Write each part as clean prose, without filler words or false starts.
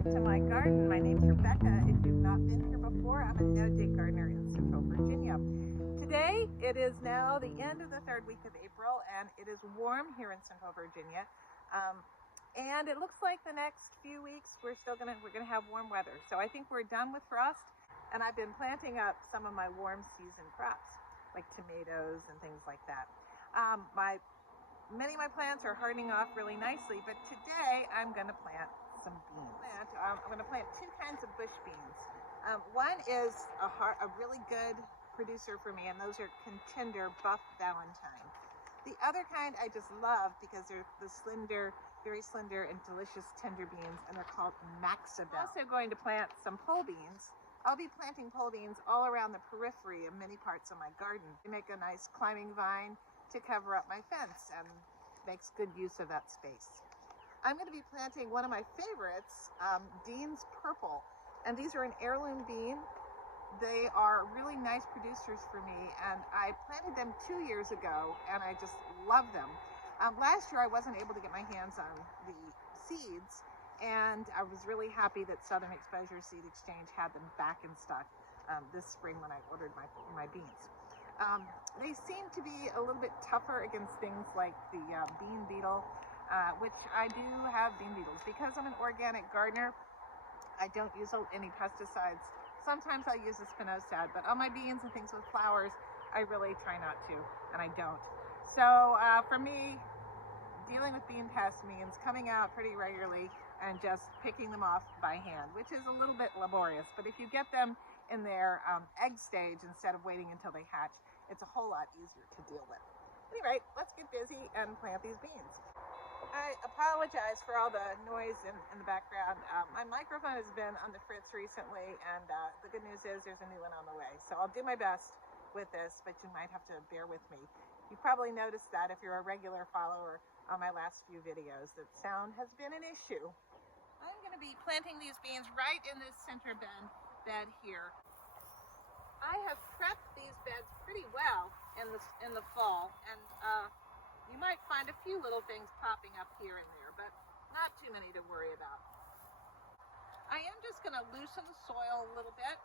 back to my garden. My name's Rebecca. If you've not been here before, I'm a no-dig gardener in Central Virginia. Today, it is now the end of the third week of April, and it is warm here in Central Virginia. And it looks like the next few weeks we're gonna have warm weather. So I think we're done with frost, and I've been planting up some of my warm season crops, like tomatoes and things like that. Many of my plants are hardening off really nicely, but today I'm going to plant some beans. I'm going to plant two kinds of bush beans. One is a really good producer for me, and those are Contender Buff Valentine. The other kind I just love because they're the slender, very slender and delicious tender beans, and they're called Maxibel. I'm also going to plant some pole beans. I'll be planting pole beans all around the periphery of many parts of my garden. They make a nice climbing vine to cover up my fence and makes good use of that space. I'm going to be planting one of my favorites, Dean's Purple, and these are an heirloom bean. They are really nice producers for me, and I planted them 2 years ago, and I just love them. Last year I wasn't able to get my hands on the seeds, and I was really happy that Southern Exposure Seed Exchange had them back in stock this spring when I ordered my beans. They seem to be a little bit tougher against things like the bean beetle, which I do have bean beetles. Because I'm an organic gardener, I don't use any pesticides. Sometimes I use a spinosad, but on my beans and things with flowers, I really try not to, and I don't. So for me, dealing with bean pests means coming out pretty regularly and just picking them off by hand, which is a little bit laborious. But if you get them in their egg stage instead of waiting until they hatch, it's a whole lot easier to deal with. Anyway, let's get busy and plant these beans. I apologize for all the noise in the background. My microphone has been on the fritz recently, and the good news is there's a new one on the way. So I'll do my best with this, but you might have to bear with me. You probably noticed that if you're a regular follower on my last few videos, that sound has been an issue. I'm going to be planting these beans right in this center bed here. I have prepped these beds pretty well in the fall, and you might find a few little things popping up here and there, but not too many to worry about. I am just going to loosen the soil a little bit.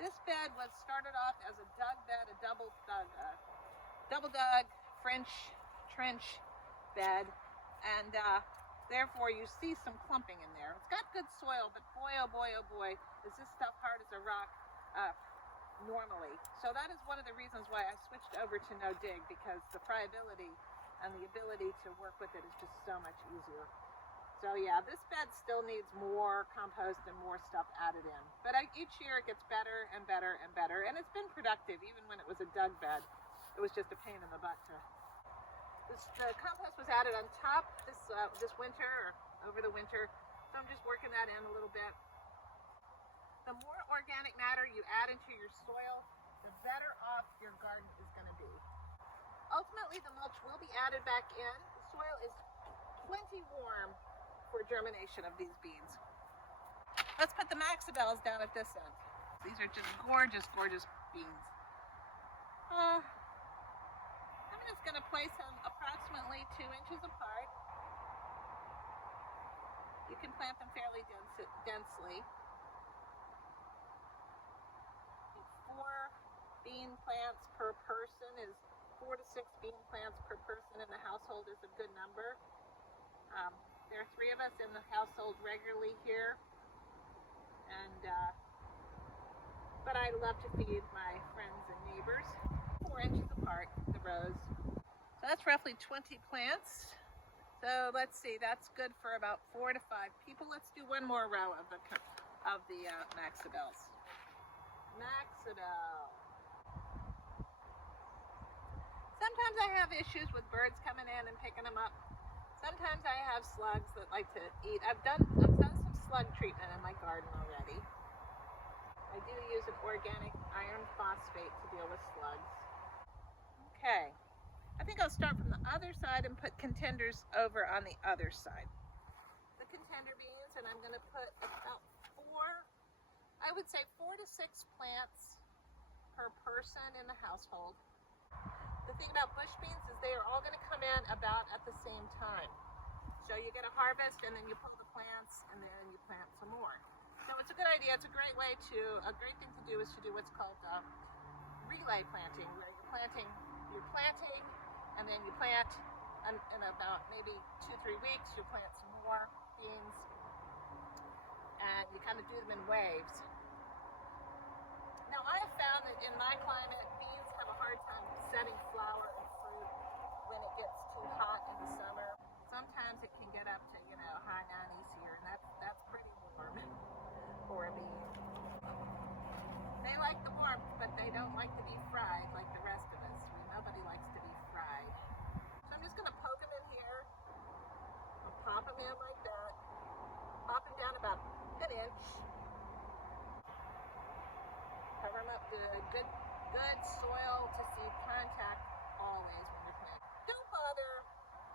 This bed was started off as a dug bed, a double dug French trench bed, and therefore you see some clumping in there. It's got good soil, but boy, oh boy, is this stuff hard as a rock normally. So that is one of the reasons why I switched over to no dig, because the friability and the ability to work with it is just so much easier. So yeah, this bed still needs more compost and more stuff added in. But each year it gets better and better and better, and it's been productive even when it was a dug bed. It was just a pain in the butt to... The compost was added on top this winter, or over the winter, so I'm just working that in a little bit. The more organic matter you add into your soil, the better off your garden is going to be. Ultimately, the mulch will be added back in. The soil is plenty warm for germination of these beans. Let's put the Maxibels down at this end. These are just gorgeous, gorgeous beans. I'm just going to place them approximately 2 inches apart. You can plant them fairly densely. 4 bean plants per person is 4 to 6 bean plants per person in the household is a good number. There are 3 of us in the household regularly here, and but I love to feed my friends and neighbors. 4 inches apart, the rows. So that's roughly 20 plants. So let's see, that's good for about 4 to 5 people. Let's do one more row of the Maxibels. Maxibel. Sometimes I have issues with birds coming in and picking them up. Sometimes I have slugs that like to eat. I've done some slug treatment in my garden already. I do use an organic iron phosphate to deal with slugs. Okay, I think I'll start from the other side and put contenders over on the other side. The contender beans, and I'm going to put about 4 to 6 plants per person in the household. The thing about bush beans is they are all going to come in about at the same time. So you get a harvest and then you pull the plants and then you plant it's a good idea. It's a great way to, a great thing to do is to do what's called relay planting, where you're planting, and then you plant, and in about maybe 2-3 weeks, you plant some more beans, and you kind of do them in waves. Now, I have found that in my climate, beans have a hard time setting flower and fruit when it gets too hot in the summer. Sometimes it can get up to, high 90s here, and that's pretty warm for a bean. They like the warmth, but they don't like to be fried like the rest of us. Nobody likes to be fried. So I'm just going to poke them in here. I'll pop them in like that. Pop them down about an inch. Cover them up good. Good soil to seed contact always when you're planting. Don't bother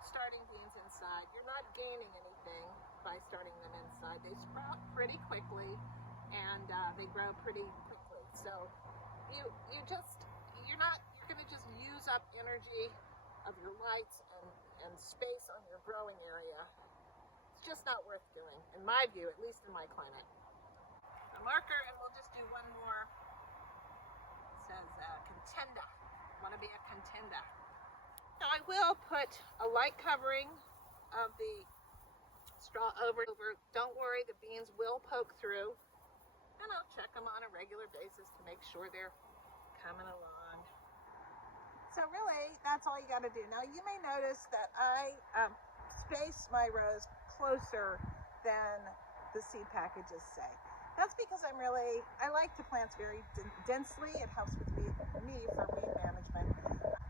starting beans inside. You're not gaining anything by starting them inside. They sprout pretty quickly, and they grow pretty quickly. So you're going to just use up energy of your lights and space on your growing area. It's just not worth doing, in my view, at least in my climate. A marker, and we'll just do one more. It says contenda. Want to be a contenda. Now I will put a light covering of the straw over. Don't worry, the beans will poke through, and I'll check them on a regular basis to make sure they're coming along. So really, that's all you got to do. Now you may notice that I space my rows closer than the seed packages say. That's because I like to plant very densely. It helps with me for weed management.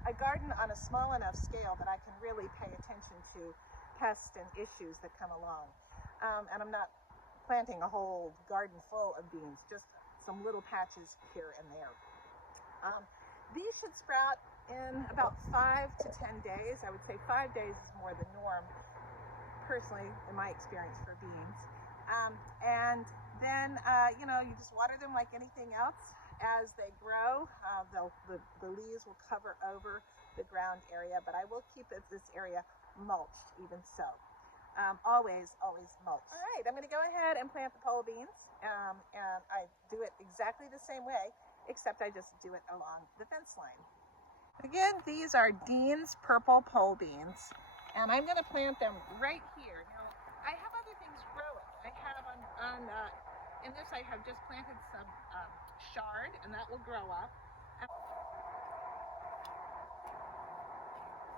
I garden on a small enough scale that I can really pay attention to pests and issues that come along. And I'm not planting a whole garden full of beans, just some little patches here and there. These should sprout in about 5 to 10 days. I would say 5 days is more the norm, personally, in my experience for beans. And then, you just water them like anything else. As they grow, the leaves will cover over the ground area, but I will keep this area mulched even so. Always mulched. All right, I'm going to go ahead and plant the pole beans, and I do it exactly the same way, except I just do it along the fence line. Again, these are Dean's purple pole beans, and I'm going to plant them right here. Now, I have other things growing. I have in this I have just planted some chard, and that will grow up.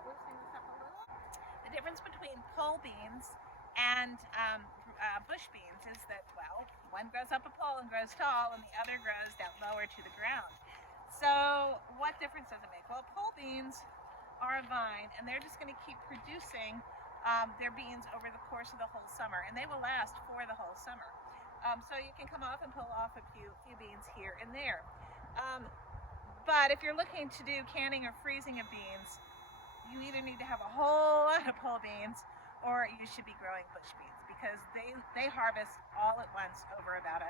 Loosening this up a little. The difference between pole beans and bush beans is that, well, one grows up a pole and grows tall, and the other grows down lower to the ground. So what difference does it make? Well, pole beans are a vine, and they're just going to keep producing their beans over the course of the whole summer, and they will last for the whole summer. So you can come off and pull off a few beans here and there. But if you're looking to do canning or freezing of beans, you either need to have a whole lot of pole beans, or you should be growing bush beans, because they harvest all at once over about a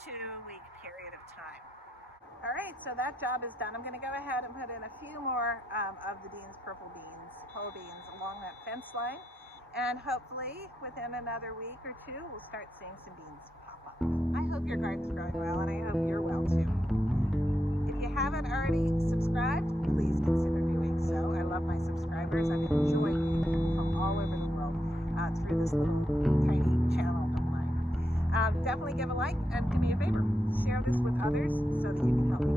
2-week period of time. All right, so that job is done. I'm going to go ahead and put in a few more of the Dean's purple beans, pole beans, along that fence line. And hopefully, within another week or two, we'll start seeing some beans pop up. I hope your garden's growing well, and I hope you're well too. If you haven't already subscribed, please consider doing so. I love my subscribers. I'm enjoying people from all over the world through this little tiny channel of mine. Definitely give a like, and do me a favor. Share this with others so that you can help me